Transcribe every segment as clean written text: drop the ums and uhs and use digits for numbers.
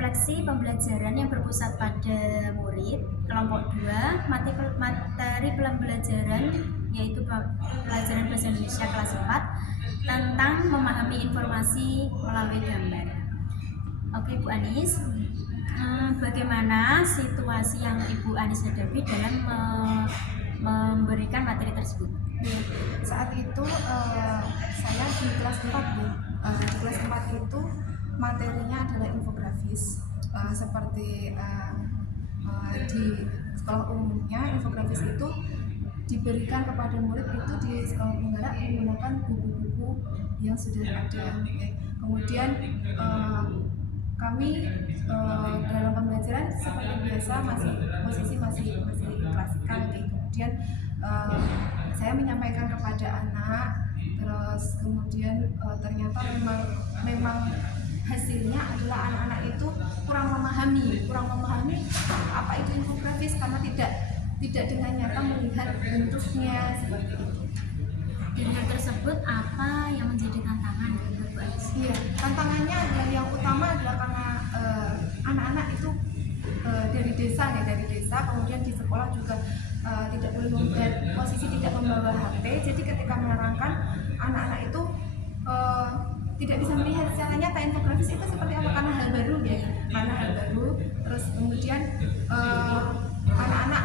refleksi pembelajaran yang berpusat pada murid. Kelompok 2, materi pembelajaran yaitu pelajaran bahasa Indonesia kelas 4 tentang memahami informasi melalui gambar. Oke, Bu Anis, bagaimana situasi yang Ibu Anis hadapi dalam memberikan materi tersebut? Saat itu saya di kelas 4 Bu. Di kelas 4 itu materinya adalah infografis, seperti di sekolah umumnya infografis itu diberikan kepada murid itu di sekolah penggerak menggunakan buku-buku yang sudah ada. Kemudian kami dalam pembelajaran seperti biasa masih klasikal. Kemudian saya menyampaikan kepada anak, terus kemudian ternyata memang hasilnya adalah anak-anak itu kurang memahami apa itu infografis karena tidak dengan nyata melihat bentuknya seperti itu. Dan hal tersebut apa yang menjadi tantangan untuk Bu Anis? Iya, tantangannya yang utama adalah karena anak-anak itu dari desa, kemudian di sekolah juga tidak boleh posisi tidak membawa HP. Jadi ketika menerangkan anak-anak itu tidak bisa melihat secara nyata infografis itu seperti apa karena hal baru. Terus kemudian anak-anak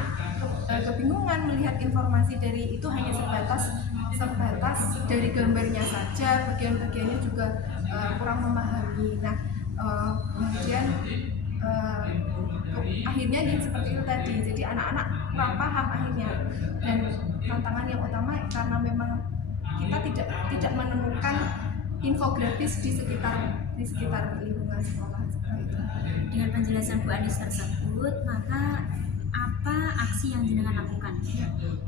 kebingungan melihat informasi dari itu hanya sebatas dari gambarnya saja, bagian-bagiannya juga kurang memahami. Nah, kemudian akhirnya yang seperti itu tadi, jadi anak-anak kurang paham akhirnya. Dan tantangan yang utama karena memang kita tidak menemukan infografis di sekitar lingkungan sekolah seperti itu. Dengan penjelasan Bu Anis tersebut, maka apa aksi yang jenengan lakukan?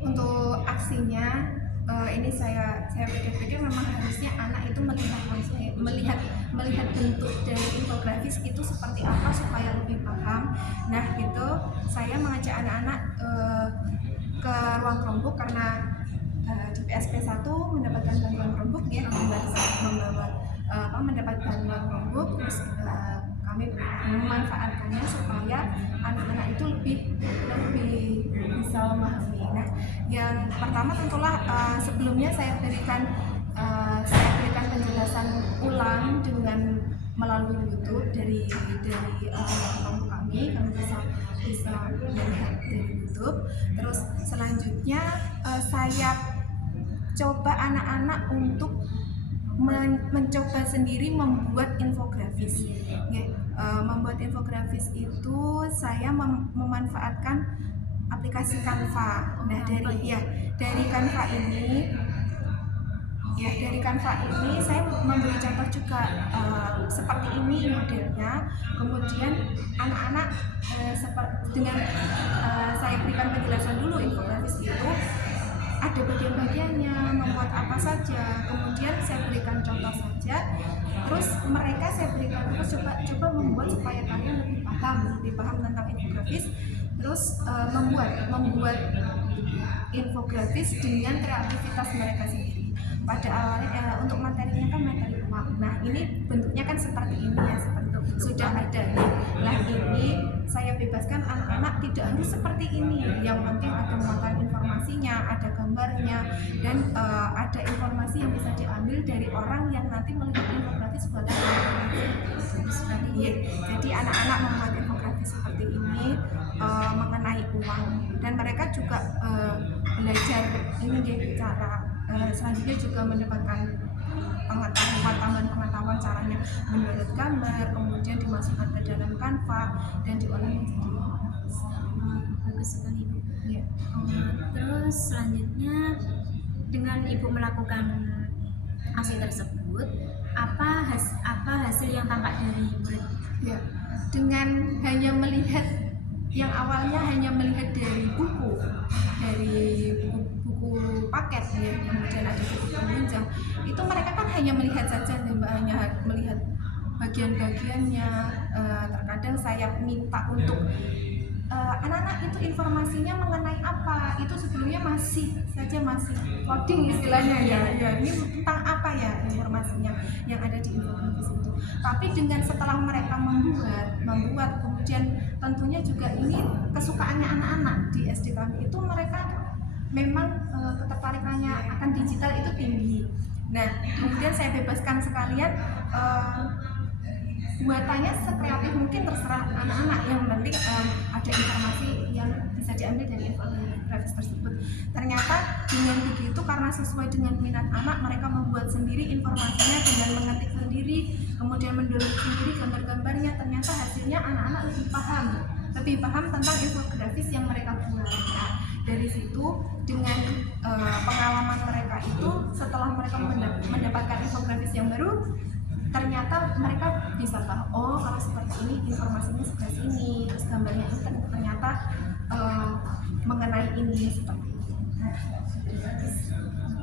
Untuk aksinya ini saya pikir memang harusnya anak itu melihat bentuk dari infografis itu seperti apa supaya lebih paham. Nah, itu saya mengajak anak-anak ke ruang Chromebook karena di PSP 1 mendapatkan bantuan Chromebook ya, mendapat bantuan Chromebook, terus kami memanfaatkannya supaya anak-anak itu lebih bisa memahami. Nah, yang pertama tentulah sebelumnya saya berikan penjelasan ulang dengan melalui YouTube dari kelompok kami bisa melihat dari YouTube. Terus selanjutnya saya coba anak-anak untuk mencoba sendiri membuat infografis. Membuat infografis itu saya memanfaatkan aplikasi Canva. Nah, dari Canva ini saya memberi contoh juga seperti ini modelnya. Kemudian anak-anak dengan saya berikan penjelasan dulu infografis itu ada bagian-bagiannya, membuat apa saja, kemudian saya berikan contoh saja, terus mereka saya berikan terus coba membuat supaya kalian lebih paham tentang infografis, terus membuat infografis dengan kreativitas mereka sendiri. Pada awalnya untuk materinya kan materi uang. Nah, ini bentuknya kan seperti ini ya, seperti itu sudah ada. Nah, ini saya bebaskan anak-anak tidak harus seperti ini. Yang penting ada muatan informasinya, ada gambarnya, dan ada informasi yang bisa diambil dari orang yang nanti melihat infografis buat jadi anak-anak membuat infografis seperti ini mengenai uang, dan mereka juga belajar ini cara selanjutnya juga mendapatkan pengetahuan caranya mendownload gambar, kemudian dimasukkan ke dalam Canva dan diolah menjadi bagus sekali, Bu. Ya. Terus selanjutnya dengan Ibu melakukan aksi tersebut, apa hasil yang tampak dari murid? Ya, dengan hanya melihat yang awalnya hanya melihat dari buku paket ya, kemudian ada buku penunjang, itu mereka kan hanya melihat saja, hanya melihat bagian-bagiannya. Terkadang saya minta untuk anak-anak itu informasinya mengenai apa, itu sebelumnya masih coding istilahnya ya, ini tentang apa ya informasinya yang ada di infografis itu. Tapi dengan setelah mereka membuat kemudian tentunya juga ini kesukaannya anak-anak di SD kami itu, mereka memang ketertarikannya akan digital itu tinggi. Nah, kemudian saya bebaskan sekalian, buatannya sekreatif mungkin, terserah anak-anak, yang penting ada informasi yang bisa diambil dari infografis tersebut. Ternyata dengan begitu, karena sesuai dengan minat anak, mereka membuat sendiri informasinya dengan mengetik sendiri, kemudian mendownload sendiri gambar-gambarnya. Ternyata hasilnya anak-anak lebih paham tentang infografis yang mereka buat. Nah, dari situ dengan pengalaman mereka itu, setelah mereka mendapatkan infografis yang baru, ternyata mereka bisa tahu, oh kalau seperti ini informasinya seperti ini, terus gambarnya itu ternyata mengenai ini, seperti itu. Bagus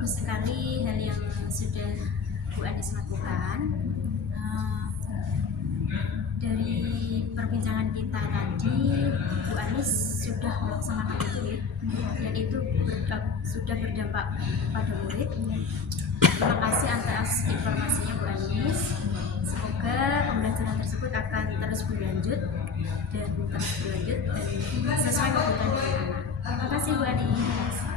sekali hal yang sudah Bu Anis lakukan. Dari perbincangan kita tadi, Bu Anis sudah melaksanakan itu ya, dan itu sudah berdampak pada murid. Terima kasih atas informasinya Bu Anis. Semoga pembelajaran tersebut akan terus berlanjut dan sesuai kebutuhan anak. Terima kasih Bu Anis.